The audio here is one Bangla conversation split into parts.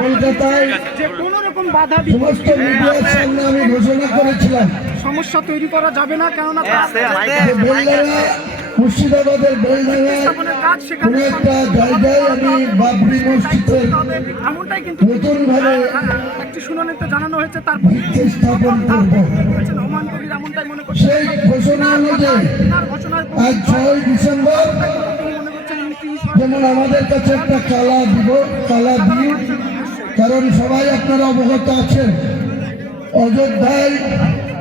কলকাতায় যে কোনো রকম বাধা সমস্ত মিডিয়ার সামনে আমি ঘোষণা করেছিলাম সমস্যা তৈরি করা যাবে না, কেননা বেলডাঙ্গা, মুর্শিদাবাদের বেলডাঙ্গায় কোনো একটা জায়গায় আমি বাবরি মসজিদের এমনটাই কিন্তু নতুন ভাবে একটি শুনানিতে জানানো হয়েছে। তার ভিত্তি স্থাপন করব। ওমান কবির এমনটাই মনে করছেন। সেই ঘোষণা অনুযায়ী আজ 6 ডিসেম্বর যেমন আমাদের কাছে একটা কালা দিন, কারণ সবাই আপনারা অবগত আছেন অযোধ্যায়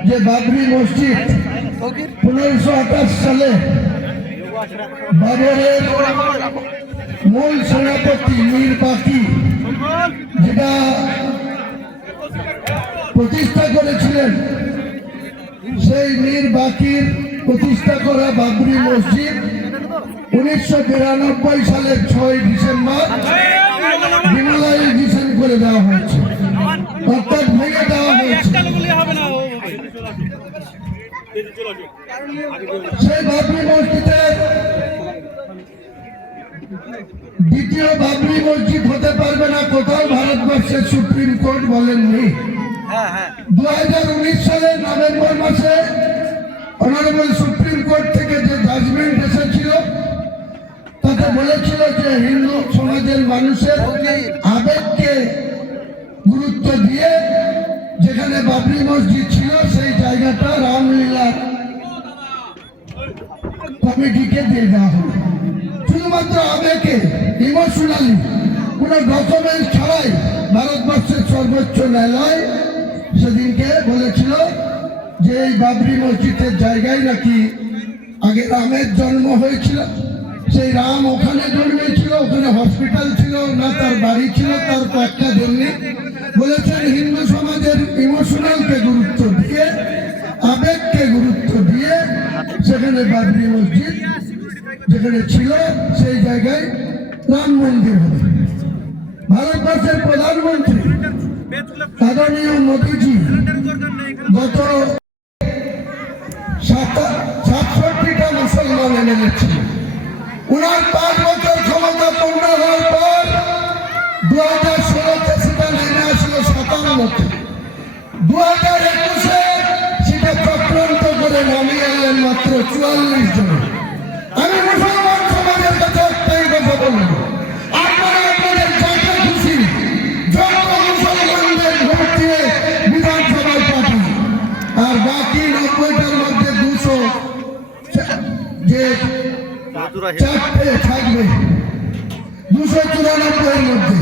যে বাবরি মসজিদ 1528 সালে বাবরের মূল সেনাপতি মীর বাকি যেটা প্রতিষ্ঠা করেছিলেন, সেই মীর বাকির প্রতিষ্ঠা করা বাবরি মসজিদ 1992 সালের 6 ডিসেম্বর ডিমোলাইজেশন করে দেওয়া হয়েছে, অর্থাৎ ভেঙে দেওয়া হয়েছে। সেই বাবরি মসজিদের দ্বিতীয় বাবরি মসজিদ হতে পারবে না, কোথাও ভারতবর্ষের সুপ্রিম কোর্ট বলেননি। 2019 সালের নভেম্বর মাসে অনারেবল সুপ্রিম কোর্ট থেকে যে জাজমেন্ট এসেছিল তাতে বলেছিল যে হিন্দু সমাজের মানুষের আবেগকে গুরুত্ব দিয়ে যেখানে বাবরি মসজিদ ছিল সেই জায়গাটা রামলীলা কমিটিকে দিয়ে দেওয়া হলো। শুধুমাত্র আবেগে, ইমোশনালি, কোন ডকুমেন্ট ছাড়াই ভারতবর্ষের সর্বোচ্চ ন্যায়ালয় সেদিনকে বলেছিল যে এই বাবরি মসজিদের জায়গায় নাকি আগে রামের জন্ম হয়েছিল, সেই রাম ওখানে জন্মেছিল, ওখানে হসপিটাল ছিল না, তার বাড়ি ছিল, তার কয়েকটা জন্য বলেছেন হিন্দু সমাজের ইমোশনালকে গুরুত্ব দিয়ে, আবেগকে গুরুত্ব দিয়ে সেখানে বাবরি মসজিদ যেখানে ছিল সেই জায়গায় রাম মন্দির হবে। ভারতবর্ষের প্রধানমন্ত্রী আদরণীয় মোদীজি গত 67টা মুসলমান এনে নিয়েছিলেন। উনার 5 বছর ক্ষমতা পূর্ণ হওয়ার পর 2016-তে সেটা নেমে আসলো 57-তে, 2021-এ সেটা চক্রান্ত করে নামিয়ে আনলেন মাত্র 44 জন। আমি মুসলমান সমাজের কাছে একটাই কথা বলব, আপনারা আপনাদের যাকে খুশি যত মুসলমানদের ভোট দিয়ে বিধানসভায় পাঠান, আর বাকি 90টার মধ্যে 200 যে 4টে থাকবে 294-এর মধ্যে